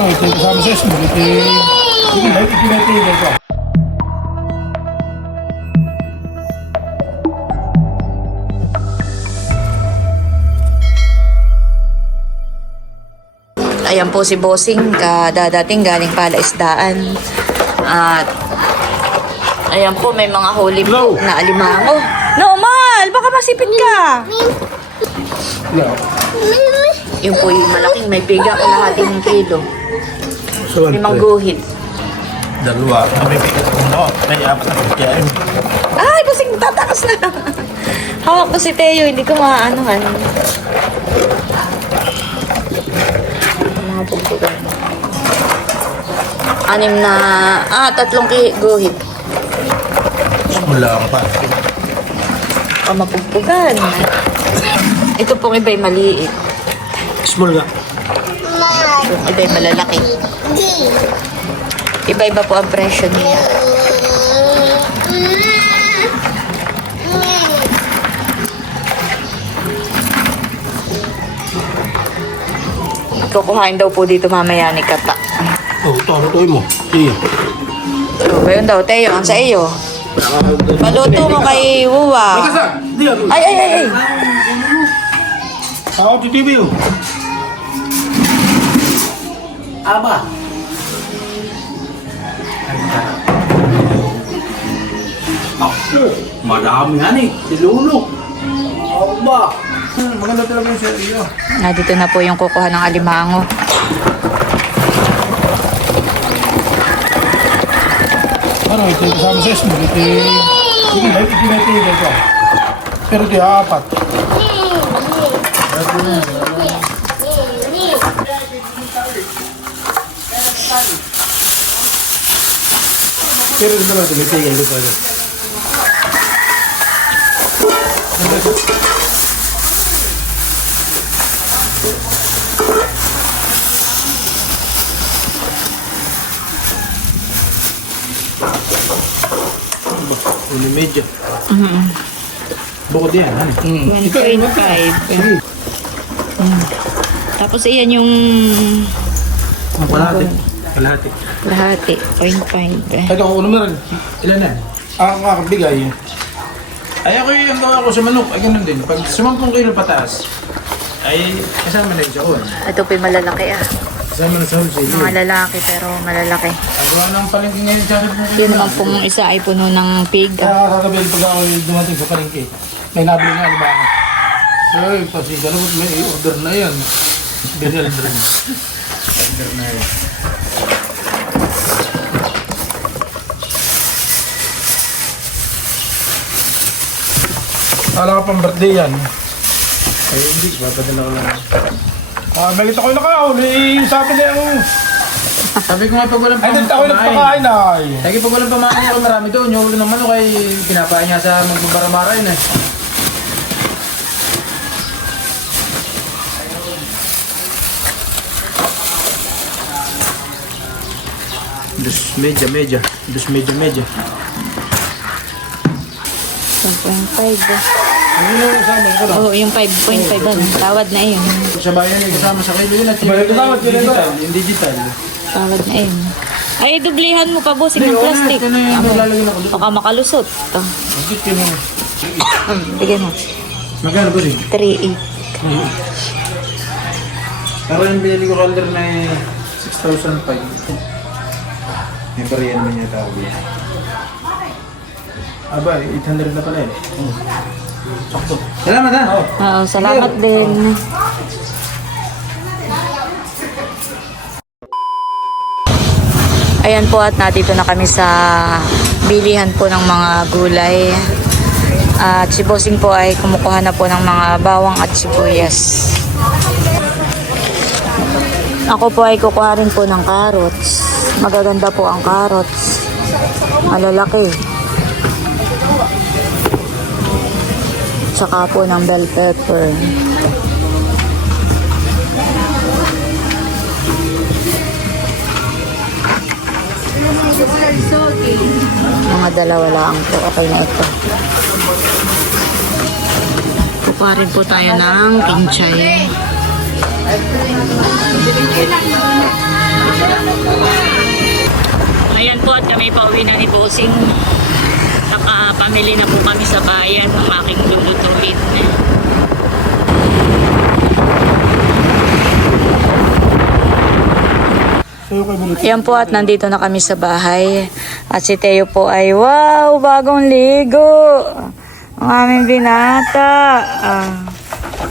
Ano, ito yung kasama sa small. Ito yung ko. Ayan po si Bossing, dadating galing palaisdaan. At ayan po, may mga huli po na alimango. No, Mal! Baka masipit ka! Yeah. Yung po yung malaking may biga o lahating kilo. So, Limang guhit. dalawa. May pikat ko na. May apat na pagkain. Ay, Bossing, tatakas na! Hawak ko si Teo, hindi ko maaanuhan. Mga pagpugan. Anim na, tatlong guhit. Wala ka pa. Mapugpugan. Ito pong iba'y maliit. Small nga. Yung iba'y malalaki. Iba-iba po ang presyo niya. Kukuhain daw po dito mamaya ni Kata. Oh, taro mo. Sige. So, ayun daw, Teo, ang sa iyo. Paluto mo kay Wuwa. Di ano. Ay. Ako di TV yun. Aba. Ako. Madami nga ni. Silulok. Aba. Maganda talaga yung seryo. Dito na po yung kukuha ng alimango. Ano, ito yung kasama sa small. Ito yung ko. Pero ito yung apat. Pero ito naman, tumitigil ko pala. Ini medyo. Bukod yan, ano? 1.5. Tapos iyan yung Kalahati. lahati. 0.5. Ito, kung ano rin. Ilan na? Ang kakabigay. Ay, ako yung gawa ko sa manok. Ay, ganun din. Pag 10 kilo pataas, ay kasama na yun sa kuwan. Ito po yung malalaki Kasama na sa wholesale. Mga lalaki pero malalaki. Ang gawa ng palengke ngayon sa akin. Yun naman pong isa ay puno ng pig. Kaya kakabil pag ako dumating sa palengke. May nabili nga, diba? Ay, pasika na may order na yan. Binelder. Order na yan. Kala ka pang birthday yan. Ay, hindi. Papadala ko lang. Galit ako yung nakahuli. Sabi na yung... Sabi ko nga pag walang Ay, dito ako nagpakain ay. Lagi pag walang pamain ako marami doon. Yung ulo ng manok ay pinapain niya sa magbabara-bara yun eh. Dus medya. 1.5. Ano yung kasama ko lang? Oo, yung 5.5. Tawad na yun. Sa bayan ay kasama sa kilo yun at Ito tawad, yung digital. Tawad na yun. Ay, dublihan mo pa, Bossing, ng plastic. Ito na yung lalagyan ako doon. Baka makalusot. Ito. Bakit yun mo? Bigyan mo. Magkano ba rin? 3.8. Pero yung binili ko calendar na 6,500. May bariyan mo niya tawag yun. Aba, 800 na pala eh. Sakto. Salamat ha! Oo, salamat din. Ayan po at nandito na kami sa bilihan po ng mga gulay. At si Bossing po ay kumukuha na po ng mga bawang at sibuyas. Ako po ay kukuha rin po ng carrots. Magaganda po ang carrots. Malalaki. Tsaka po ng bell pepper. Mga dalawa lang po. Okay na ito. Kukuha rin po tayo ng kinchay. Ayan po at kami pauwi na ni Bossing. Nakapamili na po kami sa bayan ng aking lulutuin. Sa'yo kayo bulit. Ayan po at nandito na kami sa bahay. At si Teo po ay, wow, bagong ligo. Ang aming binata.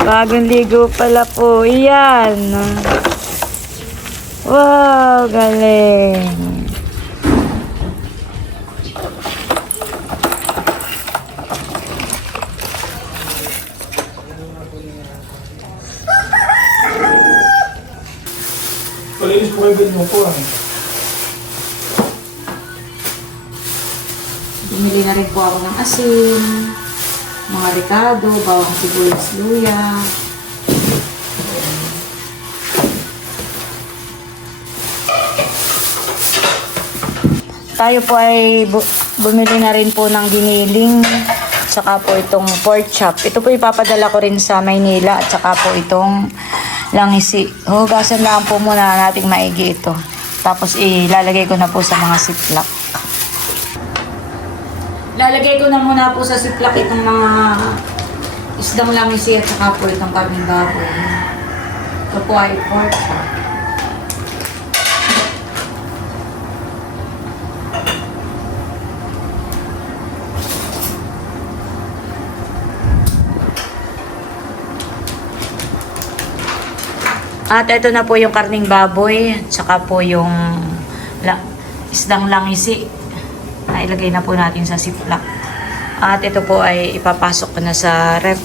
Bagong ligo pala po. Iyan. Wow, galing. Palinis po kayo ganyan po ah. Bumili na rin po ako ng asin, mga ricado, bawang sibuyas, luya. Tayo po ay bumili na rin po ng giniling, saka po itong pork chop. Ito po ipapadala ko rin sa Maynila at saka po itong langisi. Hugasan lang po muna nating maigi ito. Tapos ilalagay ko na po sa mga ziplock. Lalagay ko na muna po sa ziplock itong mga isdang langisi at saka po itong karning baboy. Ito po ay pork chop. At ito na po yung karning baboy, tsaka po yung isdang langisi. Nailagay na po natin sa ziplock. At ito po ay ipapasok ko na sa ref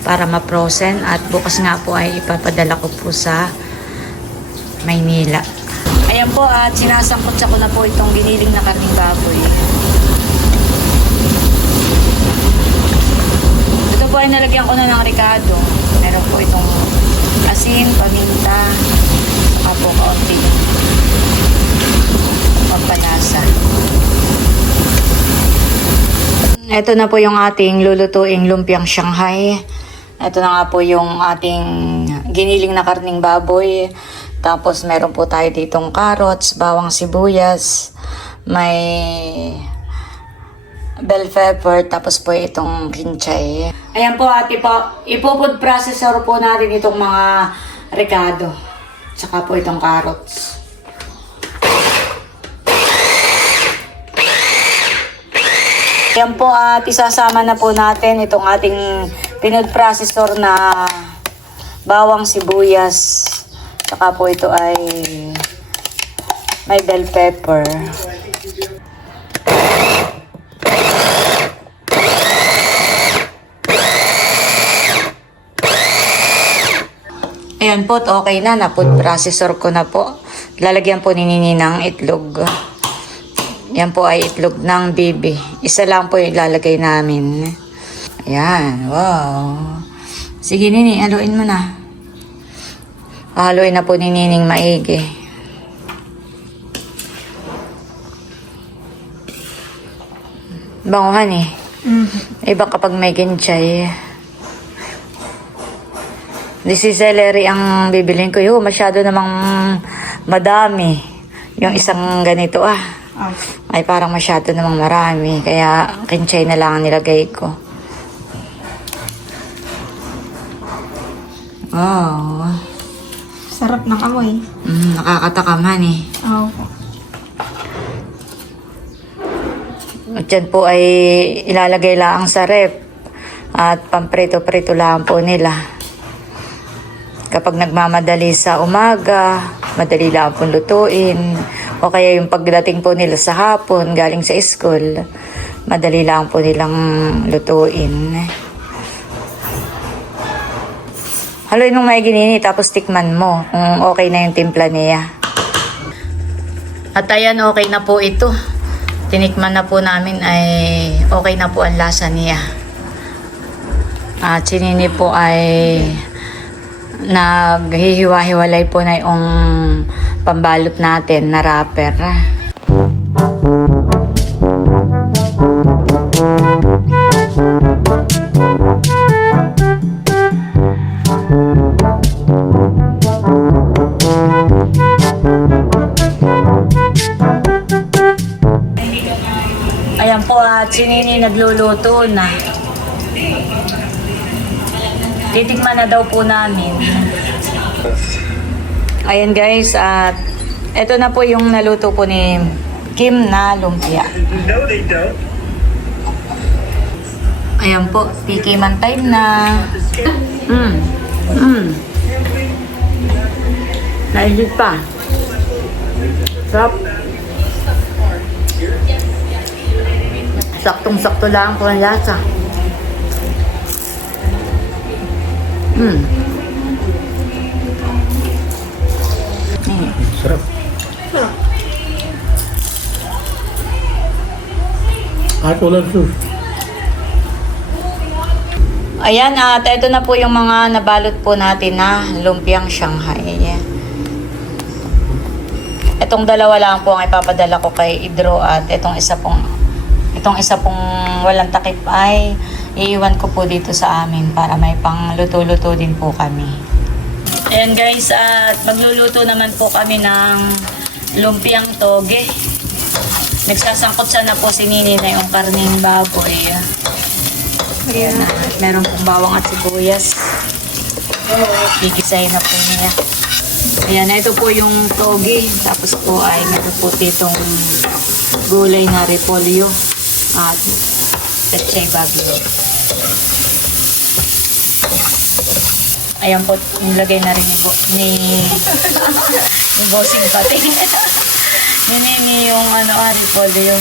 para ma-frozen. At bukas nga po ay ipapadala ko po sa Maynila. Ayan po at sinasangkot ko na po itong giniling na karning baboy. Ito po ay nalagyan ko na ng ricado. Meron po itong asin, paminta, saka po kaunti pampanasa. Ito na po yung ating lulutuing lumpiang Shanghai. Ito na nga po yung ating giniling na karning baboy. Tapos meron po tayo ditong carrots, bawang sibuyas, may bell pepper, tapos po itong kinchay. Ayan po at ipo-food processor po natin itong mga ricado. Tsaka po itong carrots. Ayan po at isasama na po natin itong ating food processor na bawang sibuyas. Tsaka po ito ay may bell pepper. Ayan po, okay na. Na-food processor ko na po. Lalagyan po ni Nini ng itlog. Yan po ay itlog ng bibi. Isa lang po yung ilalagay namin. Ayan, wow. Sige Nini, haluin mo na. Haluin na po ni Nining maigi. Banguhan eh. Iba kapag may ginchay. This is celery ang bibilin ko. Yo, masyado namang madami. Yung isang ganito ay parang masyado namang marami. Kaya kinchay na lang ang nilagay ko. Wow. Sarap ng amoy. Nakakatakaman eh. Oo. At yan po ay ilalagay lang sa ref. At pamprito-prito lang po nila. Kapag nagmamadali sa umaga, madali lang po lutuin. O kaya yung pagdating po nila sa hapon, galing sa school, madali lang po nilang lutuin. Haluin mong maigi Nini, tapos tikman mo kung okay na yung timpla niya. At ayan, okay na po ito. Tinikman na po namin ay okay na po ang lasa niya. At si Nini po ay naghihiwa-hiwalay po na yung pambalot natin na wrapper. nagluluto na. Titikman na daw po namin. Ayan guys, at ito na po yung naluto po ni Kim na lumpia. Ayan po, tikiman time na. Naisip pa. Sarap. Saktong-sakto lang po ang lasa. Sarap. At walang sus. Ayan, at ito na po yung mga nabalot po natin na lumpiang Shanghai. Ayan. Itong dalawa lang po ang ipapadala ko kay Idro at itong isa pong walang takip ay iiwan ko po dito sa amin para may pang luto-luto din po kami. Ayan guys, at magluluto naman po kami ng lumpiang toge. Nagsasangkot sana po si Nini na yung karning baboy. Ayan, at meron pong bawang at sibuyas. Gigisahin na po niya. Ayan, ito po yung toge. Tapos po ay meron po ditong gulay na repolyo at pechay baboy. Ayan po, nilagay na rin yung bossing pati. Nini yung repolyo.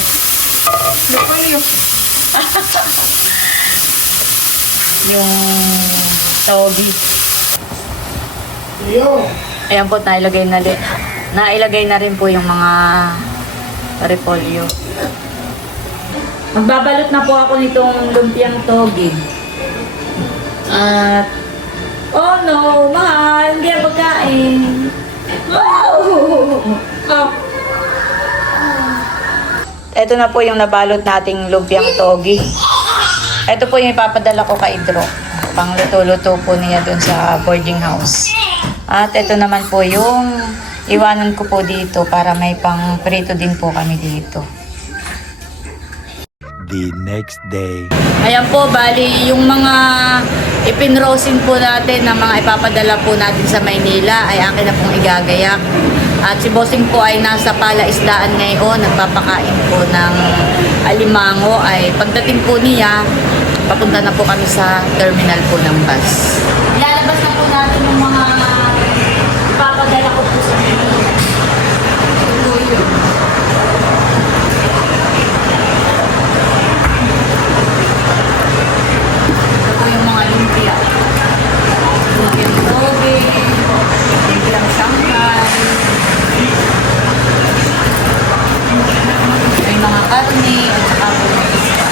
Yung togi. Ayan po, nailagay na rin po yung mga repolyo. Magbabalot na po ako nitong lumpiang togi. At oh no, mahal, hindi ang pagkain. Wow! Ito na po yung nabalot nating lumpiang togi. Ito po yung ipapadala ko kay Idro. Pang luto-luto po niya dun sa boarding house. At ito naman po yung iwanan ko po dito para may pang prito din po kami dito. The next day. Ayan po, bali yung mga ipinrosin po natin na mga ipapadala po natin sa Maynila ay akin na pong igagayak. At si Bossing po ay nasa palaisdaan ngayon, nagpapakain po ng alimango. Ay pagdating po niya, papunta na po kami sa terminal po ng bus. Ilalabas na po natin yung mga ipapadala ko po sa Maynila. Ito yun. Ito po yung mga lumpia. Lumpiang toge, lumpiang Shanghai. May mga karne at saka po ng isda.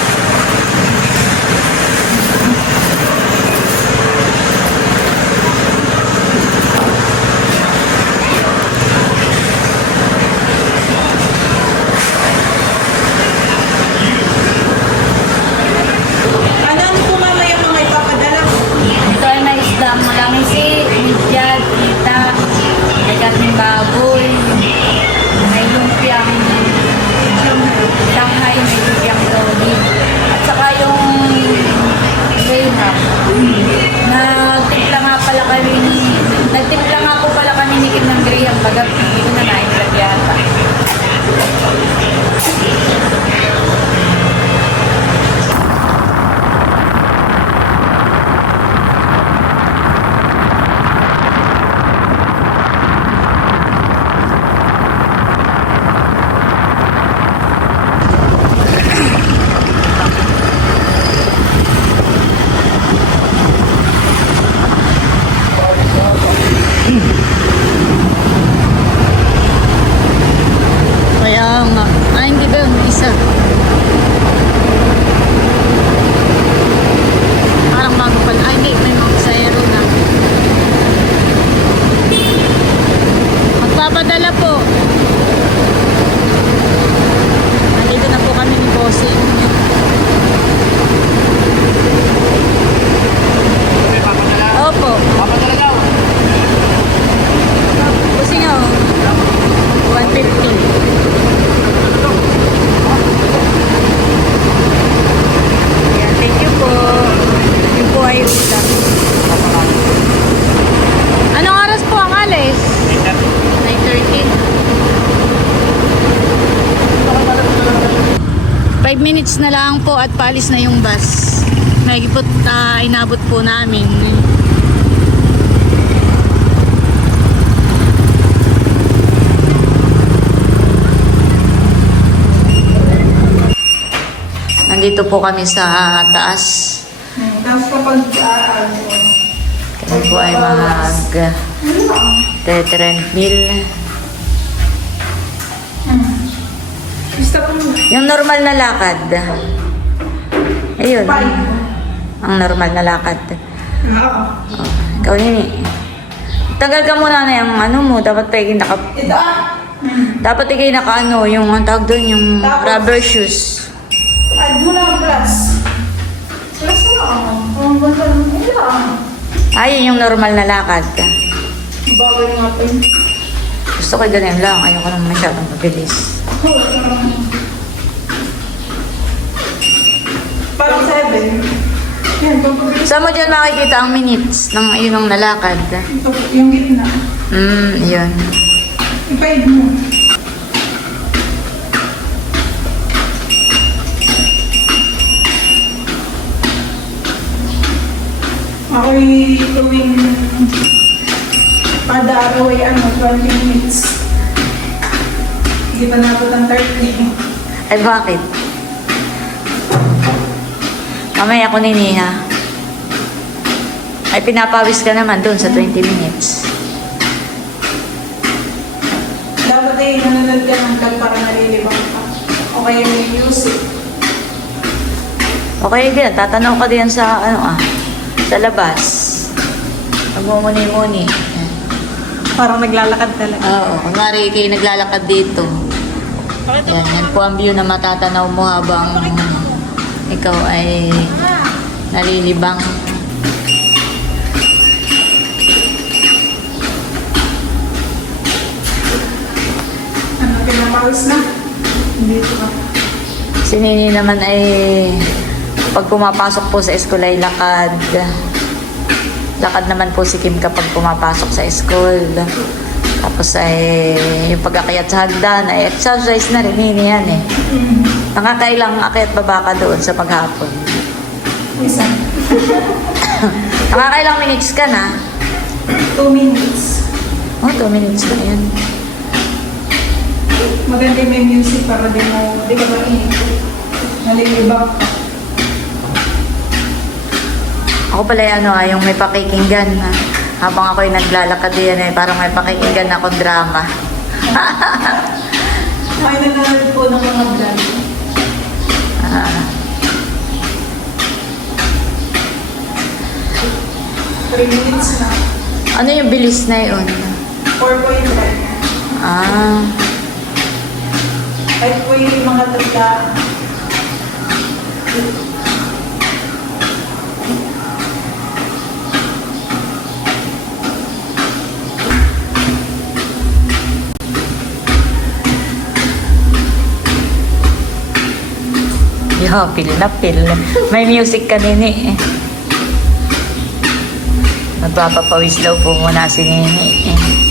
Ano po mama yung mga ipapadala ko? Ito ay may isda, malangisi, midyad, kita, may karning baboy, may lumpiang Shanghai, may lumpiang togi, at saka yung graham. Nagtimpla nga po pala kami ni Kim ng graham, baga hindi ko na nainlag yata. minutes na lang po at paalis na yung bus. May po inabot po namin. Nandito po kami sa taas. Tapos kapag Kami po ay mag-treadmill. Gusto ko Yung normal na lakad. Ayun. Ang normal na lakad. Oo. Ikaw nini. Tagal ka muna na yung ano mo. Dapat pa yung naka... Ito Dapat ikay naka ano, yung ang tawag doon, yung Tapos? rubber shoes. Ay, doon lang plus. Plus na ako. Ang ganda ng ito. Ayun yung normal na lakad. Bagay nga pa yun. Gusto ko ganyan lang. Ayoko naman masyadong mabilis. Parang 7. Yan, pagpapabilis. Saan mo dyan makikita ang minutes ng yun ang nalakad? Ito, yung gitna. Yun. Ipaid mo. Ako'y tuwing kada araw ay 20 minutes. Hindi pa nabot ang 30. Ay bakit? Mamaya ako niniha. Ay pinapawis ka naman doon sa 20 minutes. Dapat ay nanonood ka ng vlog para nalilibang ka. O kaya may music. Okay din, tatanaw ka din sa sa labas. Nagmumuni-muni. Parang naglalakad talaga. Oo, kunwari kayo naglalakad dito. Yan po ang view na matatanaw mo habang ikaw ay nalilibang. Ano, pinapawis na? Dito ka. Si Nini naman ay pag pumapasok po sa school ay lakad. Lakad naman po si Kim kapag pumapasok sa school. Tapos ay yung pag-akyat sa hagdan ay exercise na rin. Nini yan eh. Nakakailang akyat baba ka doon sa paghapon. Isa. Nakakailang minutes ka na. 2 minutes. Oh, 2 minutes na yun. Maganda yung may music para di ka mainit. Nalilibang ka. Ako pala yung may pakikinggan. Habang ako'y naglalakad yan parang may pakikinggan akong drama. Ay, nanonood po ng mga vlog. Ah, 3 minutes na. ano yung bilis na yun? 4.5. Ah, Kahit po yung mga tanda. pil na pil. May music ka nini eh. Magpapapawis daw po muna si Nini eh.